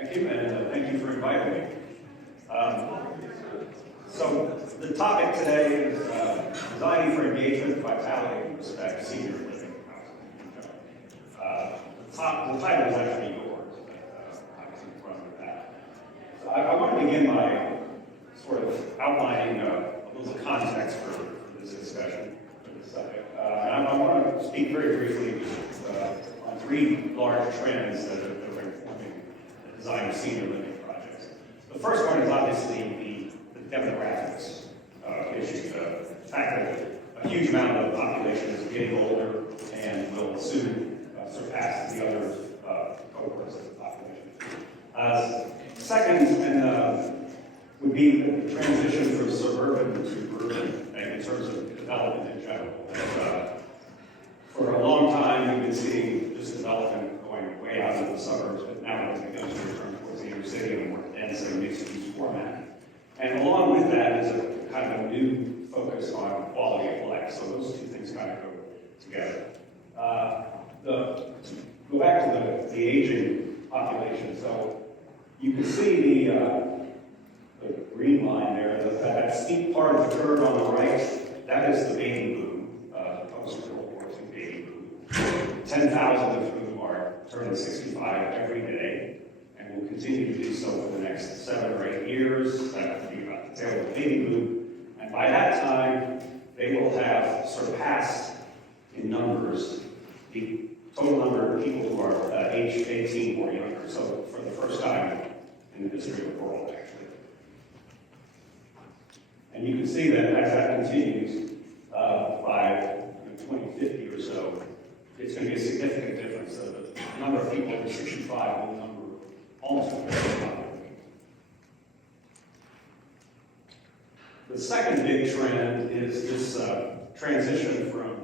Thank you, and thank you for inviting me. So the topic today is designing for engagement, vitality, and respect, senior living housing. The title is actually yours, but I was in front of that. So I want to begin by sort of outlining a little context for this discussion, for this subject. And I want to speak very briefly on three large trends that are informing the design of senior living projects. The first one is obviously the demographics issue. The fact that a huge amount of the population is getting older and will soon surpass the other cohorts of the population. Second, would be the transition from suburban to urban in terms of development in general. For a long time, we've been seeing this development going way out into the suburbs, but now it's begun to return towards the inner city in a more dense and mixed-use format. And along with that is a kind of a new focus on quality of life. So those two things kind of go together. Go back to the aging population. So you can see the green line there, that steep part of the curve on the right, that is the baby boom, post-World War II baby boom. 10,000 of whom are turning 65 every day, and will continue to do so for the next 7 or 8 years. That will be about the tail of the baby boom. And by that time, they will have surpassed in numbers the total number of people who are aged 18 or younger. So for the first time in the history of the world, actually. And you can see that as that continues, by 2050 or so, it's going to be a significant difference. So the number of people over 65 will number almost entirely. The second big trend is this transition from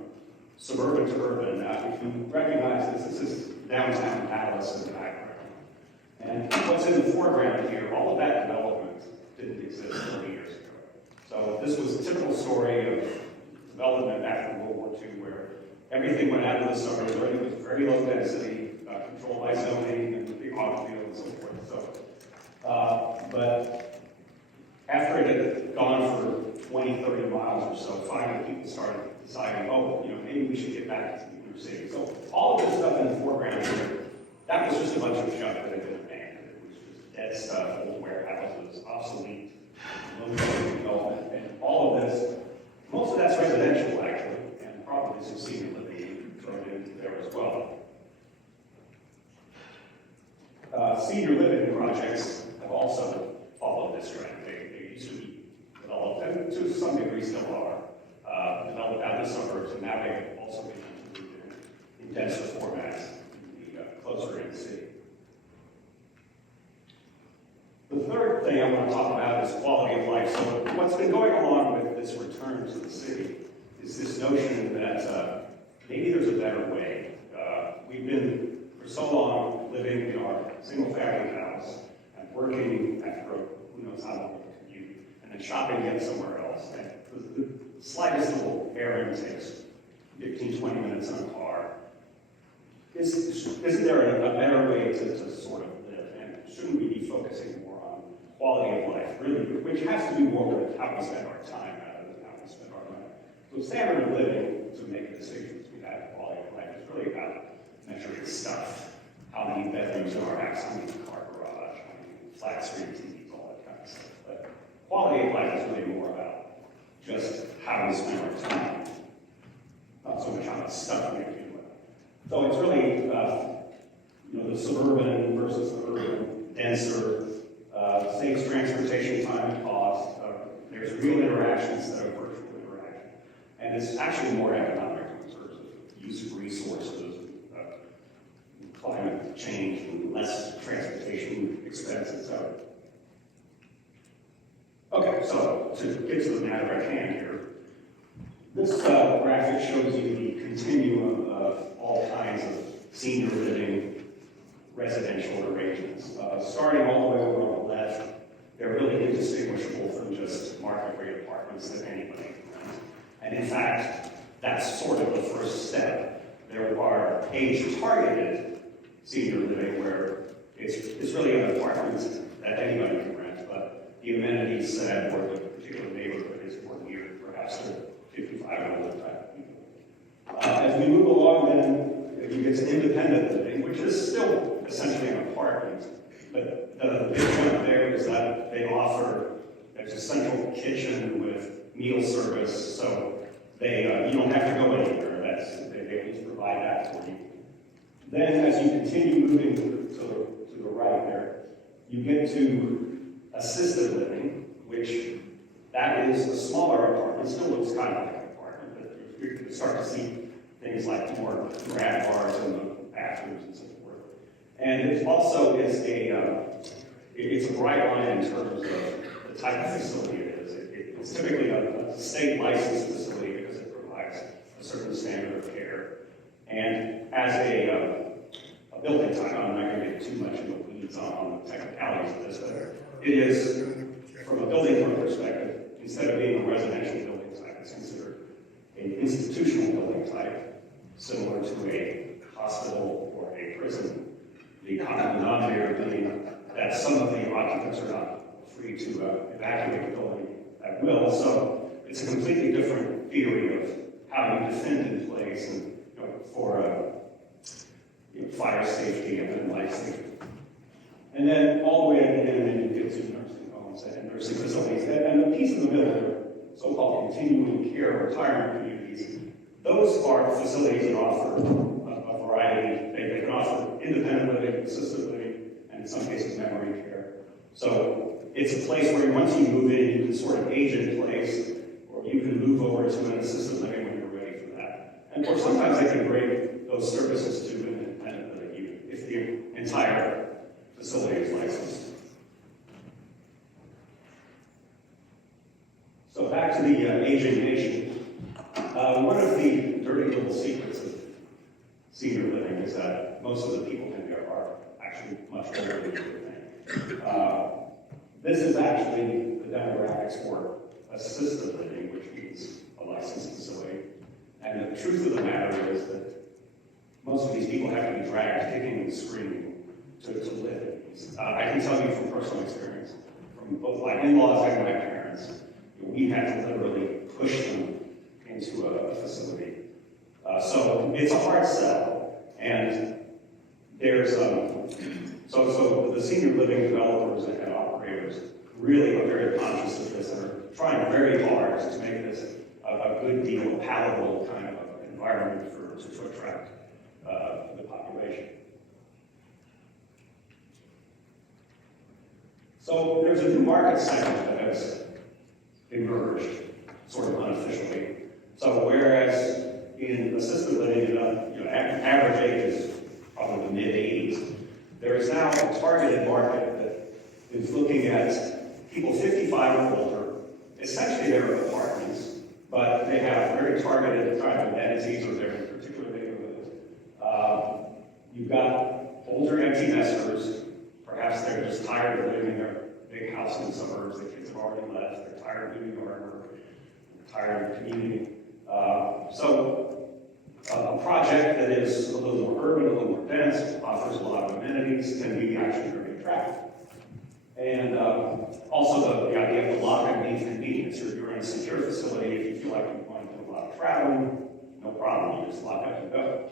suburban to urban. Now, if you recognize this is downtown Dallas in the background. And what's in the foreground here, all of that development didn't exist 30 years ago. So this was a typical story of development after World War II, where everything went out of the suburbs. Everything was very low density, controlled by zoning and big automobile and so forth. So, but after it had gone for 20, 30 miles or so, finally people started deciding, maybe we should get back to the inner city. So all of this stuff in the foreground here, that was just a bunch of junk that had been abandoned. It was just dead stuff, old warehouses, obsolete, low development, and all of this. Most of that's residential, actually, and probably some senior living thrown in there as well. Senior living projects have also followed this trend. They used to be developed, and to some degree still are, developed out in the suburbs, and now they've also begun to move in denser formats, closer in the city. The third thing I want to talk about is quality of life. So what's been going along with this return to the city is this notion that maybe there's a better way. We've been, for so long, living in our single-family house and working after who knows how long a commute, and then shopping again somewhere else. And the slightest little errand takes 15, 20 minutes on a car. Isn't there a better way to sort of live? And shouldn't we be focusing more on quality of life, really, which has to do more with how we spend our time rather than how we spend our money. So standard of living, to make decisions we have quality of life, is really about measuring stuff. How many bedrooms in our house, how many car garage, how many flat screen TVs, all that kind of stuff. But quality of life is really more about just how we spend our time, not so much how much stuff we accumulate. So it's really, the suburban versus the urban, denser, saves transportation time and cost. There's real interaction instead of virtual interaction. And it's actually more economic in terms of use of resources, climate change, and less transportation expense, etc. Okay, so to get to the matter at hand here, this graphic shows you the continuum of all kinds of senior living residential arrangements. Starting all the way over on the left, they're really indistinguishable from just market rate apartments that anybody can rent. And in fact, that's sort of the first step. There are age-targeted senior living where it's really an apartment anybody can rent, but the amenities set or the particular neighborhood is more geared perhaps to 55 and older type of people. As we move along, then you get to independent living, which is still essentially an apartment, but the big point there is that they offer, there's a central kitchen with meal service, so you don't have to go anywhere. They at least provide that for you. Then, as you continue moving to the right there, you get to assisted living, which that is a smaller apartment. It still looks kind of like an apartment, but you can start to see things like more grab bars in the bathrooms and so forth. And it also is it's a bright line in terms of the type of facility it is. It's typically a state licensed facility because it provides a certain standard of care. And as a building type, I'm not going to get too much in the weeds on the technicalities of this, but it is, from a building code perspective, instead of being a residential building type, it's considered an institutional building type, similar to a hospital or a prison. The common denominator being that some of the occupants are not free to evacuate the building at will, so it's a completely different theory of how you defend in place and for fire safety and then life safety. And then all the way at the end, then you get to nursing homes and nursing facilities. And the piece in the middle are so-called continuing care retirement communities. Those are facilities that offer a variety. They can offer independent living, assisted living, and in some cases memory care. So it's a place where once you move in, you can sort of age in place, or you can move over to an assisted living when you're ready for that. And or sometimes they can bring those services to an independent living unit if the entire facility is licensed. So back to the aging nation. One of the dirty little secrets of senior living is that most of the people in there are actually much older than you would think. This is actually the demographics for assisted living, which means a licensed facility. And the truth of the matter is that most of these people have to be dragged kicking and screaming to live in these. I can tell you from personal experience, from both my in-laws and my parents, we had to literally push them into a facility. So it's a hard sell, and there's so the senior living developers and operators really are very conscious of this and are trying very hard to make this a good deal, a palatable kind of environment to attract the population. So there's a new market segment that has emerged, sort of unofficially. So whereas in assisted living, average age is probably the mid-80s, there is now a targeted market that is looking at people 55 or older. Essentially, they're apartments, but they have very targeted kind of amenities, or they're in particular neighborhoods. You've got older empty nesters. Perhaps they're just tired of living in their big house in the suburbs. The kids have already left. They're tired of doing yard work. They're tired of the community. So a project that is a little more urban, a little more dense, offers a lot of amenities, can be actually very attractive. And also the idea of the lock and convenience. You're in a secure facility. If you feel like you want to do a lot of traveling, no problem. You just lock up and go.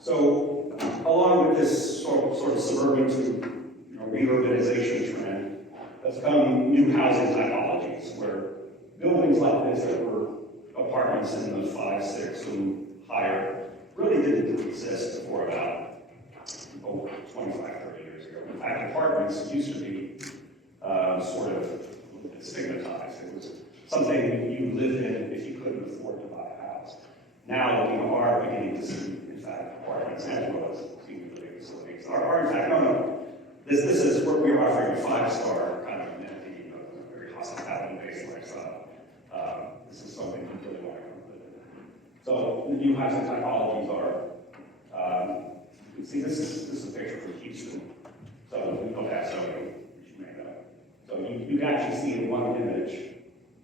So along with this sort of suburban to reurbanization trend, has come new housing typologies where buildings like this that were apartments in the 5, 6, and higher really didn't exist before about 25, 30 years ago. In fact, apartments used to be sort of stigmatized. It was something you lived in if you couldn't afford to buy a house. Now we are beginning to see, in fact, apartments as well as senior living facilities are in fact, this is where we're offering a 5-star kind of amenity, a very hospitality-based lifestyle. This is something you really want to come live in. So the new housing typologies are, you can see this is a picture from Houston. So we don't have zoning, as you may know. So you can actually see in one image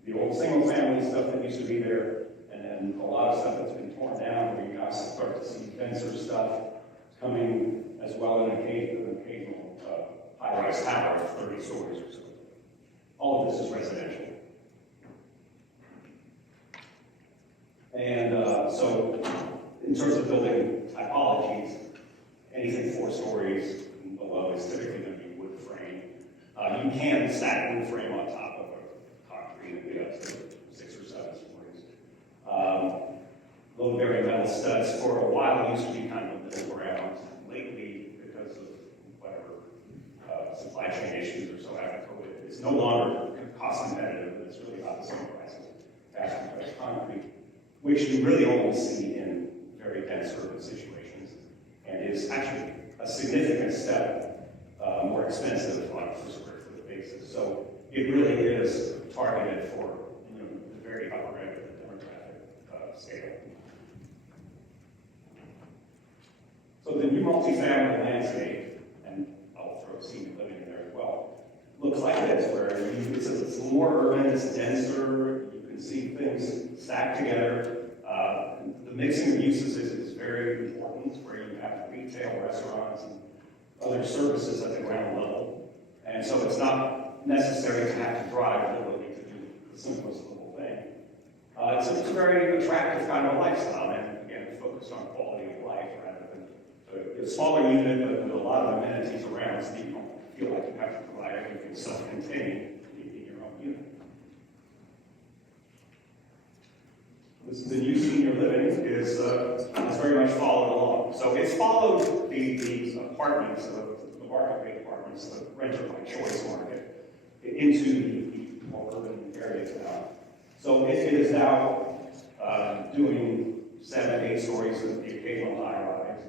the old single-family stuff that used to be there, and then a lot of stuff that's been torn down, where you guys start to see denser stuff, coming as well in an occasional high-rise tower of 30 stories or so. All of this is residential. And so, in terms of building typologies, anything 4 stories and below is typically going to be wood frame. You can stack wood frame on top of a concrete and get up to 6 or 7 stories. Load-bearing metal studs for a while used to be kind of a middle ground. Lately, because of whatever supply chain issues or so after COVID, it's no longer cost competitive, but it's really about the same price as fast concrete, which you really only see in very dense urban situations, and is actually a significant step more expensive on a per square foot basis. So it really is targeted for the very upper end of the demographic scale. So the new multifamily landscape, and I'll throw senior living in there as well, looks like this, where it's more urban, it's denser, you can see things stacked together. The mixing of uses is very important, where you have retail, restaurants, and other services at the ground level. And so it's not necessary to have to drive literally to do the simplest little thing. It's a very attractive kind of lifestyle, and again, focused on quality of life rather than a smaller unit, but with a lot of amenities around, so you don't feel like you have to provide everything self-contained in your own unit. The new senior living is very much followed along. So it's followed these apartments, the market rate apartments, the renter by choice market, into the more urban areas now. So it is now doing 7, 8 stories of the occasional high rise,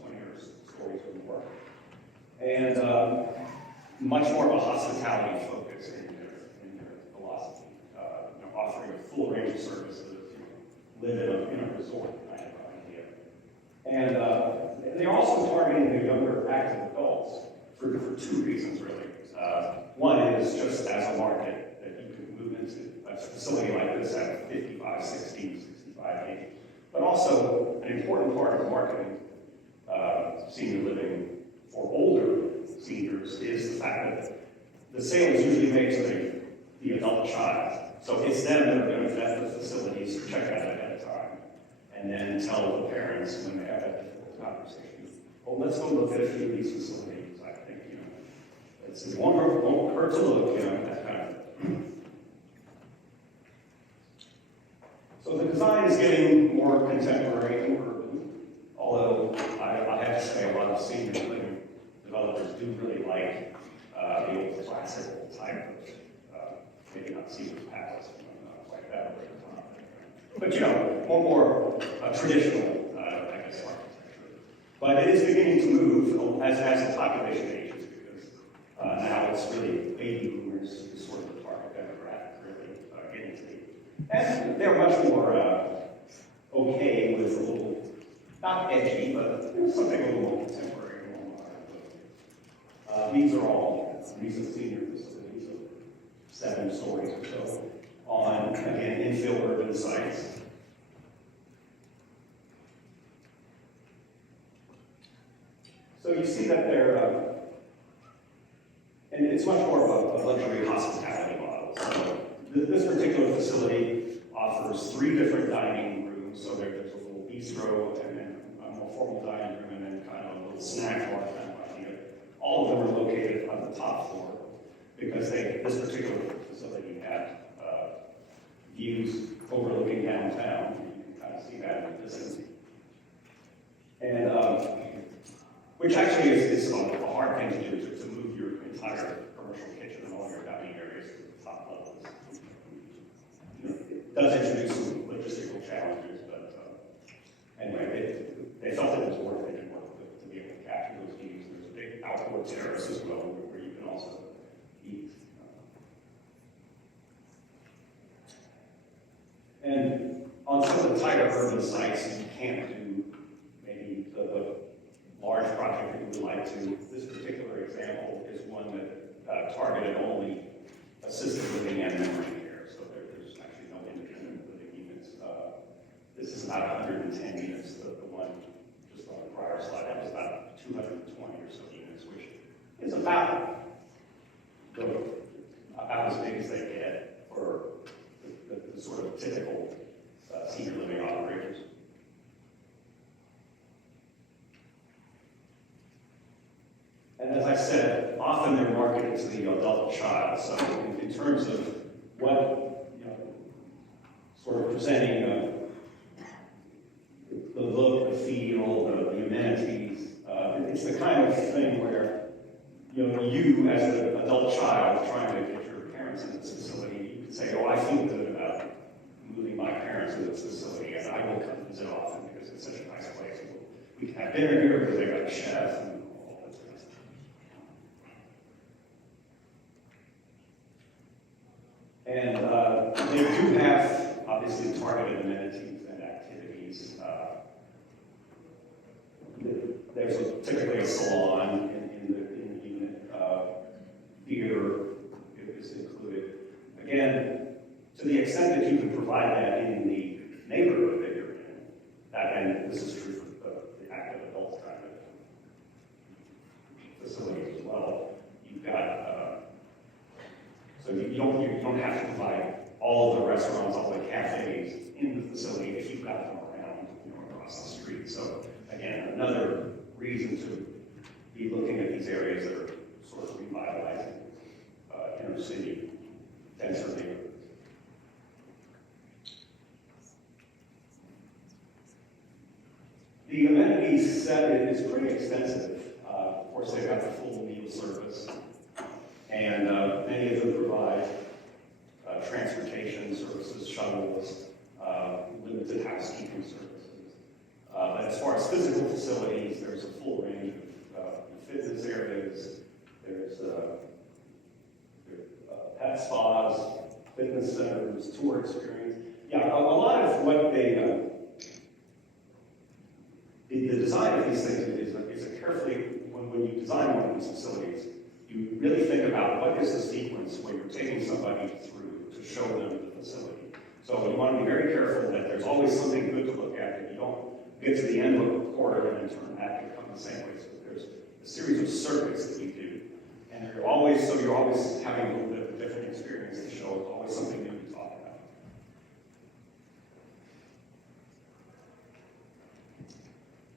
20 or stories or more. And much more of a hospitality focus in their philosophy, offering a full range of services. Live in a resort kind of idea. And they're also targeting the younger active adults for 2 reasons, really. One is just as a market that you can move into a facility like this at 55, 60, 65 age. But also, an important part of marketing senior living for older seniors is the fact that the sale is usually made to the adult child. So it's them that are going to vet the facilities, check out ahead of time, and then tell the parents when they have that difficult conversation, well, let's go look at a few of these facilities. I think, it won't hurt to look, that kind of thing. So the design is getting more contemporary and urban, although I have to say a lot of senior living developers do really like the old classical type of maybe not Caesar's Palace, like that over time. But more traditional, I guess, architecture. But it is beginning to move as the population ages, because now it's really baby boomers who sort of the target demographic really getting to be. And they're much more okay with a little, not edgy, but something a little more contemporary, a little modern. These are all recent senior facilities. 7 stories or so on, again, infill urban sites. So you see that they're, and it's much more of a luxury hospitality model. So this particular facility offers 3 different dining rooms. So there's a little bistro, and then a more formal dining room, and then kind of a little snack bar kind of idea. All of them are located on the top floor, because this particular facility had views overlooking downtown. You can kind of see that in the distance. And which actually is a hard thing to do, to move your entire commercial kitchen and all your dining areas to the top levels. It does introduce some logistical challenges, but anyway, they felt it was worth it and worth it to be able to capture those views. There's a big outdoor terrace as well, where you can also eat. And on some of the tighter urban sites, you can't do maybe the large project that you would like to. This particular example is one that targeted only assisted living and memory care, so there's actually no independent living units. This is about 110 units, the one just on the prior slide, that was about 220 or so units, which is about as big as they get for the sort of typical senior living operators. And as I said, often they're marketed to the adult child. So in terms of what, sort of presenting the look, the feel, the amenities, it's the kind of thing where, you as an adult child trying to get your parents in this facility, you could say, oh, I feel good about moving my parents to this facility, and I will come visit often because it's such a nice place. We can have dinner here because they got a chef and all that kind of stuff. And they do have, obviously, targeted amenities and activities. There's typically a salon in the unit. Theater is included. Again, to the extent that you can provide that in the neighborhood that you're in, and this is true for the active adult kind of facilities as well, you've got, so you don't have to provide all of the restaurants, all the cafes in the facility if you've got them around, across the street. So again, another reason to be looking at these areas that are sort of revitalizing inner city, denser neighborhoods. The amenities set is pretty extensive. Of course, they've got the full meal service, and many of them provide transportation services, shuttles, limited housekeeping services. But as far as physical facilities, there's a full range of fitness areas. There's pet spas, fitness centers, tour experience. Yeah, a lot of what they the design of these things is a carefully, when you design one of these facilities, you really think about what is the sequence where you're taking somebody through to show them the facility. So you want to be very careful that there's always something good to look at, that you don't get to the end of a corridor and then turn back and come the same way. So there's a series of circuits that you do, and you're always having a little bit of a different experience to show. It's always something new to talk about.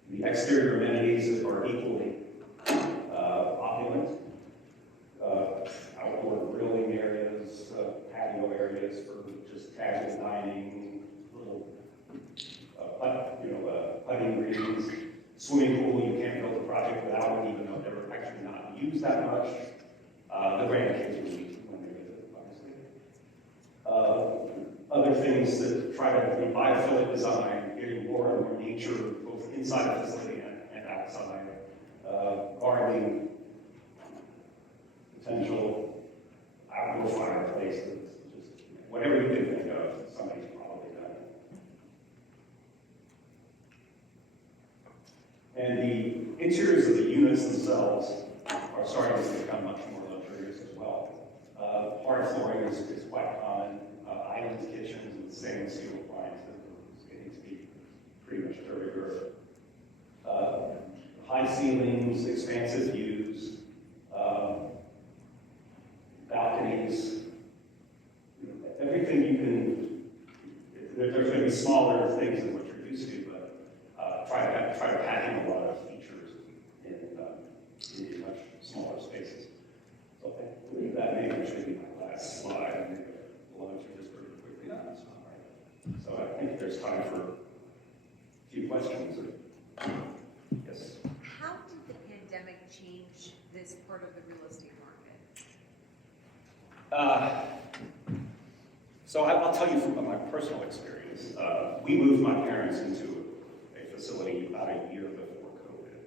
The exterior amenities are equally opulent. Outdoor grilling areas, patio areas for just casual dining, little putting greens, swimming pool. You can't build a project without one, even though they're actually not used that much. The grandkids will use when they visit, obviously. Other things that try to biophilic design, getting more and more nature, both inside the facility and outside. Gardening, potential outdoor fireplaces, just whatever you can think of, somebody's probably done it. And the interiors of the units themselves are starting to become much more luxurious as well. Hard flooring is quite common. Island kitchens with stainless steel appliances is getting to be pretty much very good. High ceilings, expansive views, balconies, everything you can. There's going to be smaller things than what you're used to, but try to pack in a lot of features in much smaller spaces. So I believe that may actually be my last slide. I'm going to go along through this pretty quickly. No, that's not right. So I think there's time for a few questions. Yes. How did the pandemic change this part of the real estate market? So I'll tell you from my personal experience. We moved my parents into a facility about a year before COVID.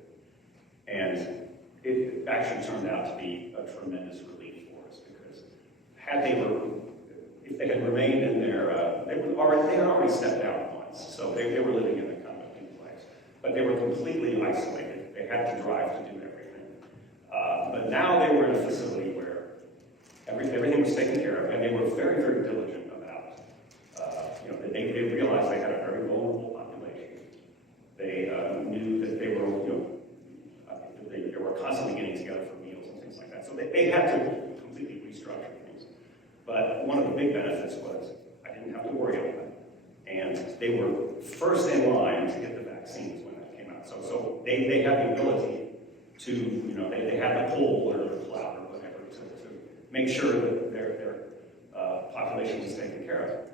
And it actually turned out to be a tremendous relief for us because if they had remained in their, they had already stepped out once. So they were living in a kind of duplex. But they were completely isolated. They had to drive to do everything. But now they were in a facility where everything was taken care of, and they were very, very diligent about, they realized they had a very vulnerable population. They knew that they were, first in line to get the vaccines when that came out. So they have the ability to, they have the pull or the clout or whatever to make sure that their population is taken care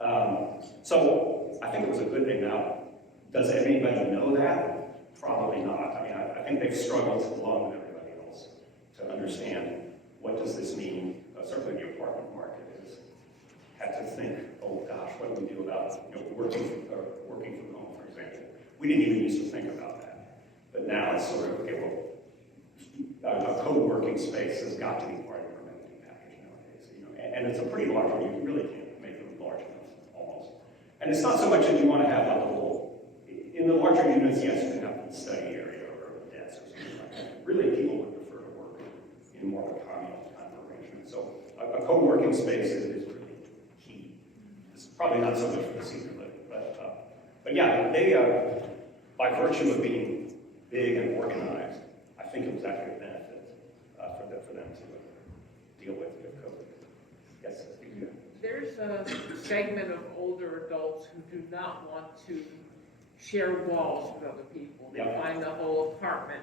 of. So I think it was a good thing. Now, does anybody know that? Probably not. I mean, I think they've struggled along with everybody else to understand what does this mean. Certainly the apartment market has had to think, oh gosh, what do we do about working from home, for example. We didn't even used to think about that. But now it's sort of, okay, well, a co-working space has got to be part of your amenity package nowadays. And it's a pretty large one. You really can't make them large enough, almost. And it's not so much that you want to have like a little, in the larger units, yes, you can have a study area or a desk or something like that. Really, people would prefer to work in more of a communal kind of arrangement. So a co-working space is really key. It's probably not so much for the senior living, but yeah, they, by virtue of being big and organized, I think it was actually a benefit for them to deal with COVID. Yes? There's a segment of older adults who do not want to share walls with other people. They find the whole apartment,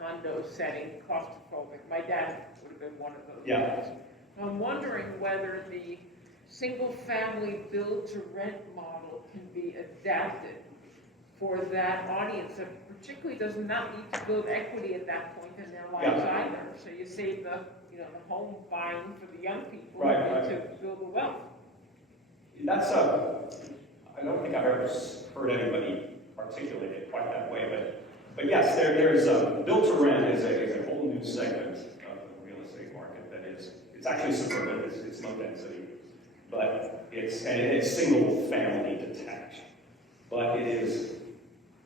condo setting claustrophobic. My dad would have been one of those. Yeah. I'm wondering whether the single-family build-to-rent model can be adapted for that audience that particularly does not need to build equity at that point in their lives either. So you save the home buying for the young people to build the wealth. That's I don't think I've ever heard anybody articulate it quite that way, but yes, there's built to rent is a whole new segment of the real estate market that it's actually suburban, it's low density, but it's single family detached, but it is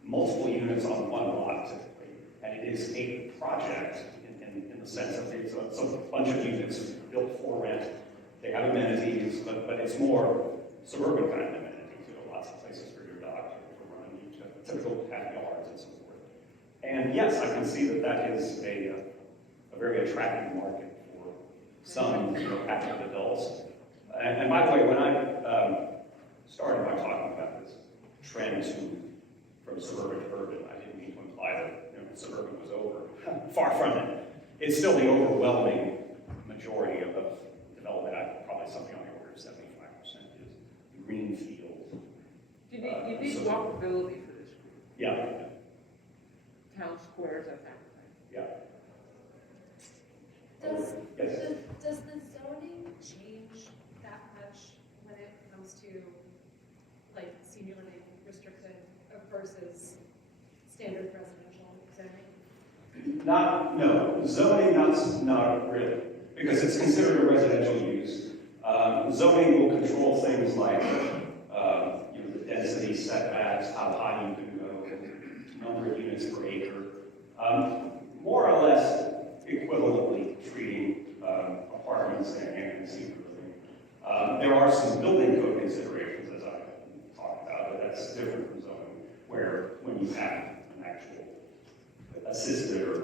multiple units on one lot typically, and it is a project in the sense of it's a bunch of units built for rent. They have amenities, but it's more suburban kind of amenities. Lots of places for your dog to run, typical cat yards and so forth. And yes, I can see that is a very attractive market for some active adults. And by the way, when I started by talking about this trend from suburban to urban, I didn't mean to imply that suburban was over. Far from it. It's still the overwhelming majority of development. Probably something on the order of 75% is green field. You need walkability for this group. Yeah. Town squares, that kind of thing. Yeah. Does the zoning change that much when it comes to like senior living restricted versus standard residential zoning? No, zoning not really, because it's considered a residential use. Zoning will control things like the density setbacks, how high you can go, number of units per acre, more or less equivalently treating apartments and senior living. There are some building code considerations, as I talked about, but that's different from zoning, where when you have an actual assisted or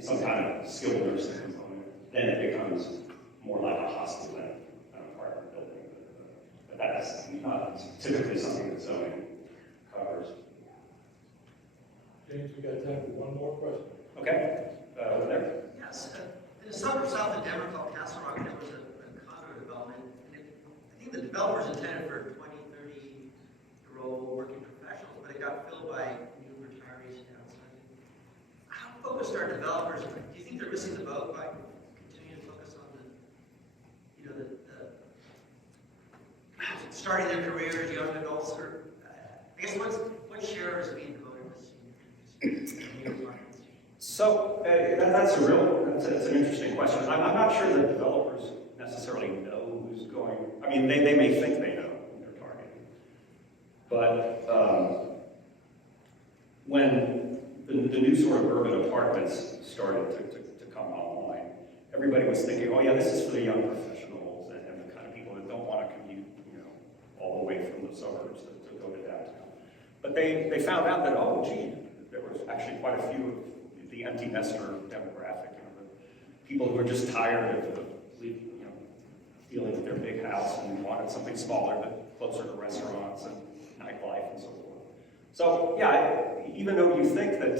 some kind of skilled nursing component, then it becomes more like a hospital than an apartment building. But that's not typically something that zoning covers. James, we got time for one more question. Okay, over there. Yes, in the suburbs south of Denver called Castle Rock, there was a condo development, and I think the developers intended for 20, 30-year-old working professionals, but it got filled by new retirees outside. How focused are developers? Do you think they're missing the boat by continuing to focus on the starting their careers, young adults, or I guess what share is being devoted to seniors? So that's an interesting question. I'm not sure that developers necessarily know who's going. I mean, they may think they know who they're targeting, but when the new sort of urban apartments started to come online, everybody was thinking, oh yeah, this is for the young professionals and the kind of people that don't want to commute, all the way from the suburbs to go to downtown. But they found out that, oh gee, there was actually quite a few of the empty nester demographic, the people who were just tired of dealing with their big house and wanted something smaller but closer to restaurants and nightlife and so forth. So, yeah, even though you think that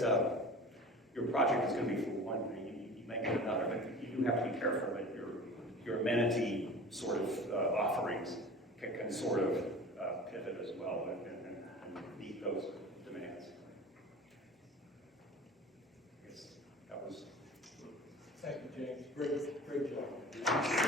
your project is going to be for one thing, you make it another, but you do have to be careful that your amenity sort of offerings can sort of pivot as well and meet those demands. I guess that was. Thank you, James. Great job.